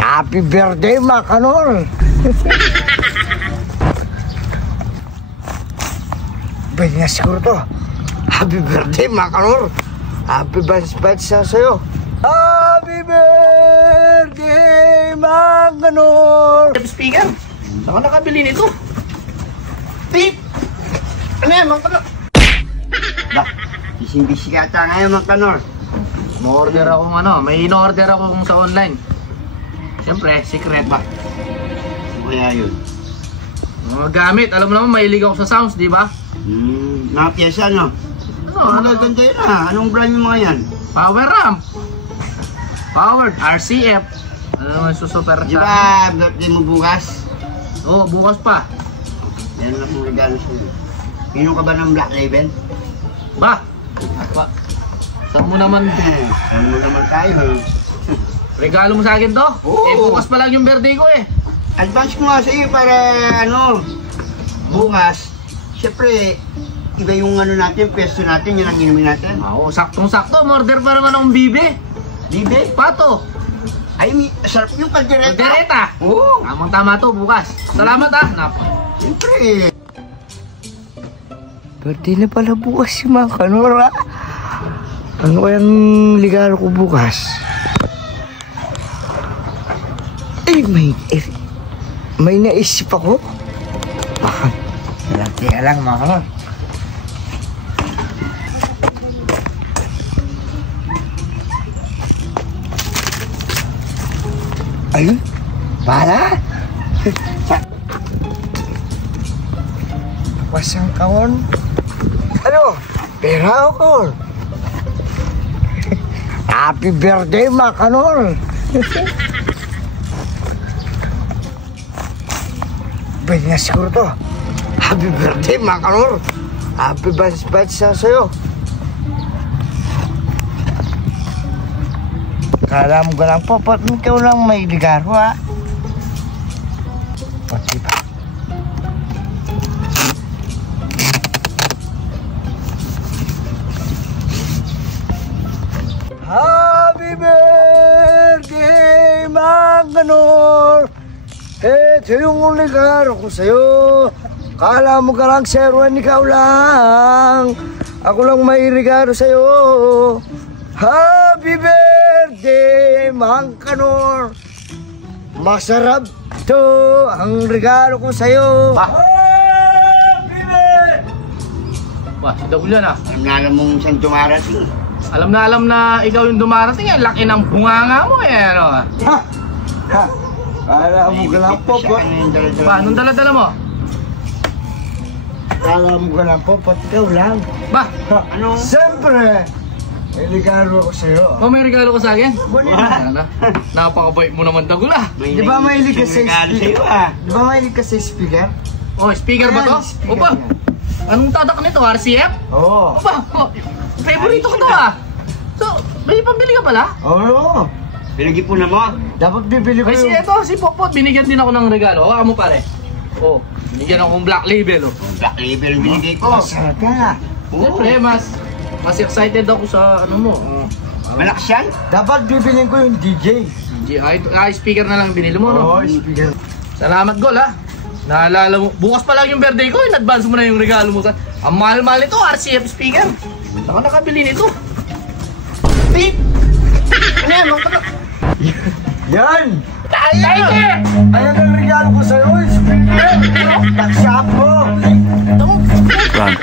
Happy birthday, Makanor! Pwede na siguro to. Happy birthday, Makanor! Happy birthday sa'yo! Happy birthday, Makanor! Speaker, saan ka nakabili nito? Tip! Ano yan, Makanor? Bah, bising-bisi ka ata ngayon, Makanor. May-order akong may in-order ako kung sa online. Siyempre, secret ba? Kaya yun. Mga gamit, alam mo naman, mahilig ako sa sounds, di ba? Mga pyesa, no? Ano ganda yun, ha? Anong brand yung mga yan? Power ramp. Powered, RCF. Ano naman, super Di ba, birthday mo bukas? Oo, bukas pa. Yan lang kong regalo sa'yo. Inom ka ba ng Black Label? Ba? Saan mo naman? Saan mo naman tayo? Regalo mo sa akin to? Oo. Eh, bukas pa lang yung birthday ko eh. Advance ko nga sa'yo para, bukas. Siyempre, iba yung natin, pesto natin, yun ang inumin natin. Oo, saktong-sakto. Order pa naman akong bibe. Bibe? Pato. Ay, sarap yung kaldereta. Kaldereta. Oo. Tamang-tama to, bukas. Salamat ah. Siyempre. Birthday na pala bukas si Makanor, ha? Ano kayang ligaro ko bukas? Ay, may naisip ako. Baka, kaya lang, Makanor. Ayun, para. Pasang kaon. Ano? Pera ako. Happy birthday, Makanor. Pwede na siguro to. Happy birthday, Makanor. Happy birthday sa'yo. Kala mo ka lang po, ba't ikaw lang may ligaro, ha? Pati pa. Happy birthday, Makanor! Ito yung ligaro ko sa'yo. Kala mo ka lang, Sir Juan, ikaw lang. Ako lang may ligaro sa'yo. Happy birthday, Makanor! Masarap to ang regalo ko sa'yo. Happy birthday! Wah, si Dagulan ah. Alam mong saan dumarating. Alam na ikaw yung dumarating eh. Laki ng bunganga mo eh. Ano? Ha? Ha? Kala mo ka lang po, Ba, anong dala-dala mo? Kala mo ka lang po, pati ikaw lang. Ba? Ano? Siyempre! May regalo ako sa'yo. May regalo ka sa akin? Ano? Napakabait mo naman, Dagula. Di ba mahilig ka sa speaker? Di ba mahilig ka sa speaker? Oh, speaker ba to? Opa! Anong tatak nito? RCF? Oo. Opa! Favorito ko to ah! So, may pambili ka pala? Oo. Pinag-ipunan mo? Dapat bibili ko yung... Si Popot, binigyan din ako ng regalo. Hawa mo pare. Oh, binigyan ako ng Black Label. Oh. Black Label binigay ko. Masarap ka. Siyempre, mas excited ako sa ano mo. Malakas yan? Dapat bibilin ko yung DJ. Speaker na lang binili mo, no? Oo, speaker. Salamat, Gol, ha? Naalala mo, bukas pa lang yung birthday ko, in-advance mo na yung regalo mo. Ang mahal-mahal ito, RCF speaker. Saan ka nakabili nito? Tip! Ano yan, Makanor? Yan! Ayan! Ayan ang regalo ko sa'yo, speaker! Nag-shop mo! Run.